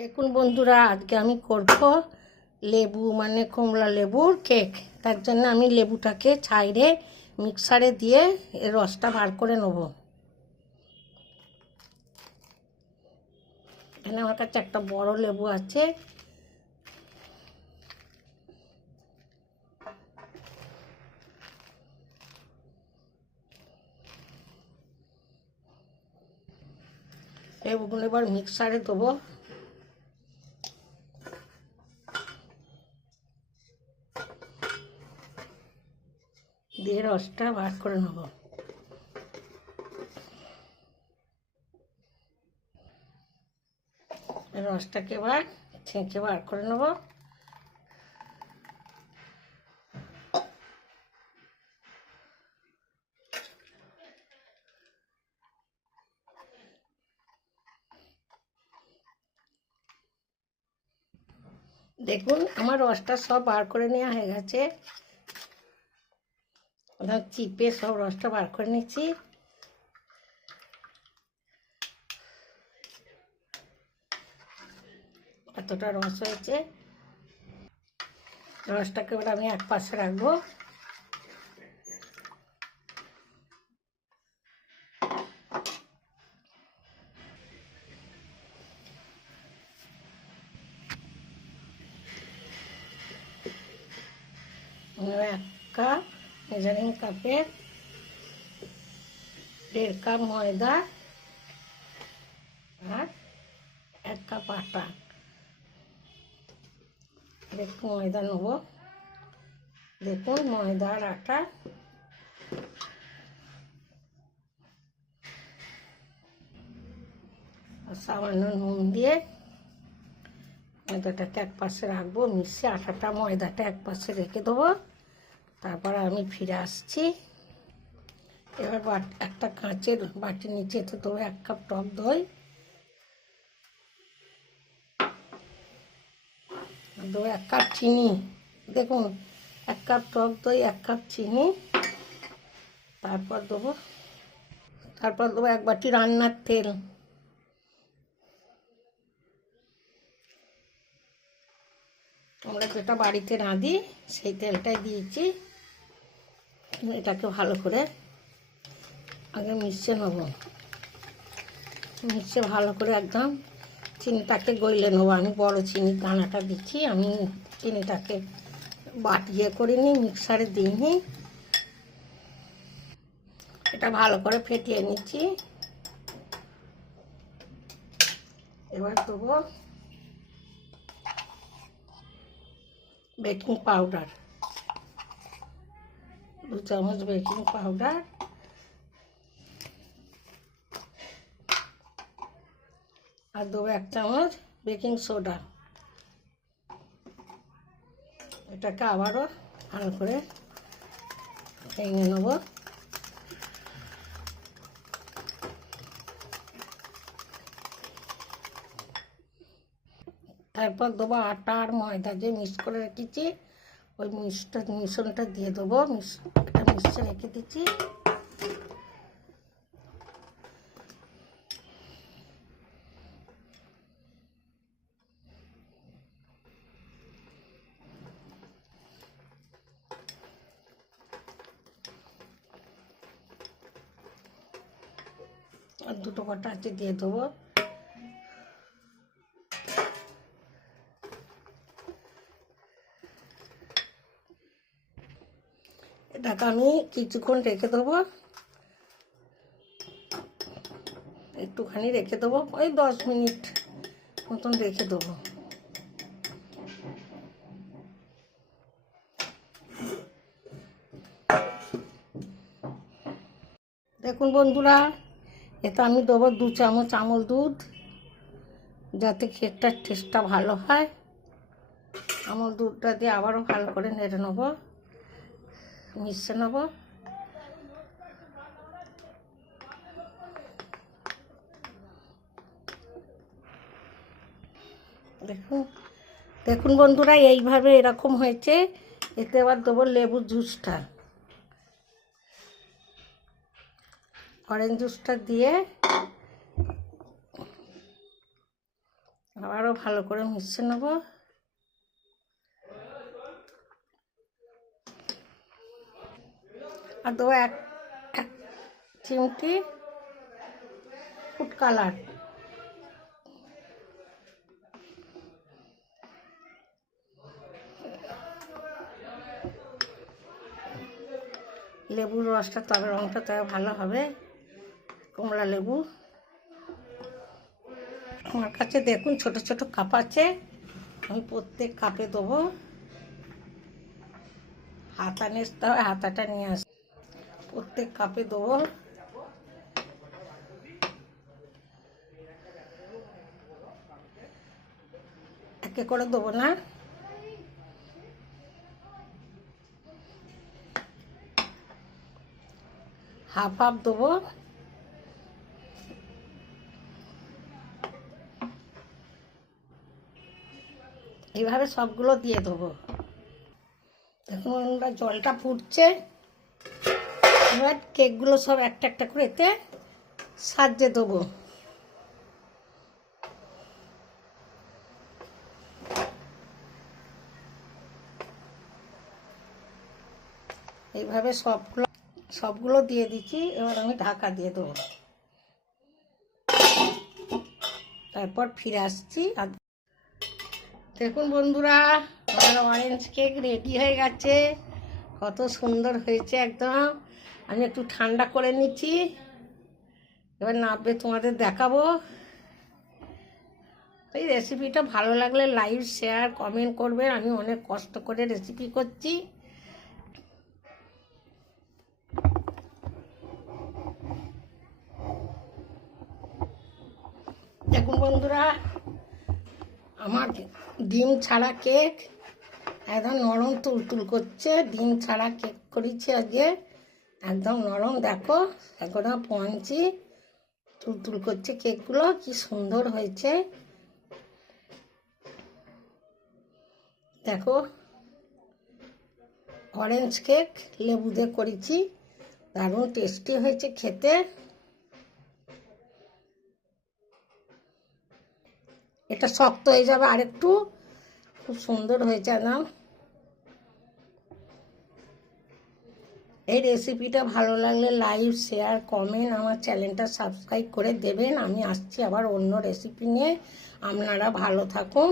দেখুন বন্ধুরা, আজকে আমি করব লেবু মানে কমলা লেবুর কেক। তার জন্য আমি লেবুটাকে ছাইড়ে মিক্সারে দিয়ে এর রসটা বার করে নেব। এখানে আমার কাছে একটা বড় লেবু আছে। লেবুগুলো এবার মিক্সারে দেবো। দিয়ে রসটা বার করে নেব। রসটাকে এবার ছেঁকে বার করে নেব। দেখুন আমার রসটা সব বার করে নেওয়া হয়ে গেছে। চিপে সব রসটা বার করে নিচ্ছি। এতটা রস হয়েছে। রসটাকে এবার আমি এক পাশে রাখবো। এক কাপ মেজারিং কাপের 1.5 কাপ ময়দা আর 1 কাপ আটা। একটু ময়দা নেব। দেখুন ময়দা আর আটা সামান্য নুন দিয়ে ময়দাটাকে এক পাশে রাখবো। মিশিয়ে আটাটা ময়দাটা এক পাশে রেখে দেবো। তারপর আমি ফিরে আসছি। এবার একটা কাঁচের বাটির নিচে দেবো 1 কাপ টক দই, দেবো 1 কাপ চিনি। দেখুন 1 কাপ টক দই, 1 কাপ চিনি। তারপর দেবো 1 বাটি রান্নার তেল। আমরা যেটা বাড়িতে রাঁধি সেই তেলটাই দিয়েছি। এটাকে ভালো করে আগে মিশিয়ে নেব। মিশিয়ে ভালো করে একদম চিনিটাকে গইলে নেবো। আমি বড় চিনির দানাটা দিচ্ছি। আমি চিনিটাকে বাটিয়ে করিনি, মিক্সারে দিইনি। এটা ভালো করে ফেটিয়ে নিচ্ছি। এবার দেবো বেকিং পাউডার, 2 চামচ বেকিং পাউডার। আর দেবো 1 চামচ বেকিং সোডা। এটাকে আবারও ভালো করে ভেঙে নেব। তারপর দেবো আটা আর ময়দা যে মিক্স করে রেখেছি, ওই মিশ্রণটা দিয়ে দেবো। এটা মিশিয়ে রেখে দিচ্ছি। আর 2টো কটা আছে দিয়ে দেবো। এটাকে আমি কিছুক্ষণ রেখে দেবো। একটুখানি রেখে দেবো, ওই 10 মিনিট মতন রেখে দেবো। দেখুন বন্ধুরা, এতে আমি দেবো 2 চামচ আমল দুধ, যাতে কেকটার টেস্টটা ভালো হয়। আমল দুধটা দিয়ে আবারও ভালো করে নেড়ে নেবো, মিশিয়ে নেবো। দেখুন দেখুন বন্ধুরা, এইভাবে এরকম হয়েছে। এতে আবার দেবো লেবুর জুসটা, অরেঞ্জ জুসটা দিয়ে আবারও ভালো করে মিশিয়ে নেব। আর দেবো এক চিমটি ফুড কালার। লেবুর রসটা তবে রঙটা তবে ভালো হবে, কমলা লেবু। আমার কাছে দেখুন ছোট ছোট কাপ আছে, আমি প্রত্যেক কাপে দেবো। হাতা নিতে হবে, হাতাটা নিয়ে আস। প্রত্যেক কাপে দেবো। একে করে দেবো না, হাফ হাফ দেবো। এইভাবে সবগুলো দিয়ে দেবো। দেখুন বন্ধুরা জলটা ফুটছে, এবার কেকগুলো সব একটা একটা করে এতে সাজিয়ে দেবো। এইভাবে সবগুলো দিয়ে দিচ্ছি। এবার আমি ঢাকা দিয়ে দেবো, তারপর ফিরে আসছি। আর দেখুন বন্ধুরা আমার অরেঞ্জ কেক রেডি হয়ে গেছে, কত সুন্দর হয়েছে একদম। আমি একটু ঠান্ডা করে নিচ্ছি, এবার নামবে তোমাদের দেখাবো। এই রেসিপিটা ভালো লাগলে লাইক শেয়ার কমেন্ট করবেন। আমি অনেক কষ্ট করে রেসিপি করছি। দেখুন বন্ধুরা আমার ডিম ছাড়া কেক একদম নরম তুলতুল করছে। ডিম ছাড়া কেক করেছি আজকে, একদম নরম। দেখো এখন পঞ্চি তুলতুল করছে কেকগুলো, কি সুন্দর হয়েছে দেখো। অরেঞ্জ কেক লেবু দিয়ে করেছি, দারুণ টেস্টি হয়েছে খেতে। এটা শক্ত হয়ে যাবে আরেকটু, খুব সুন্দর হয়েছে একদম। এই রেসিপিটা ভালো লাগলে লাইক শেয়ার কমেন্ট, আমার চ্যানেলটা সাবস্ক্রাইব করে দেবেন। আমি আসছি আবার অন্য রেসিপি নিয়ে। আপনারা ভালো থাকুন।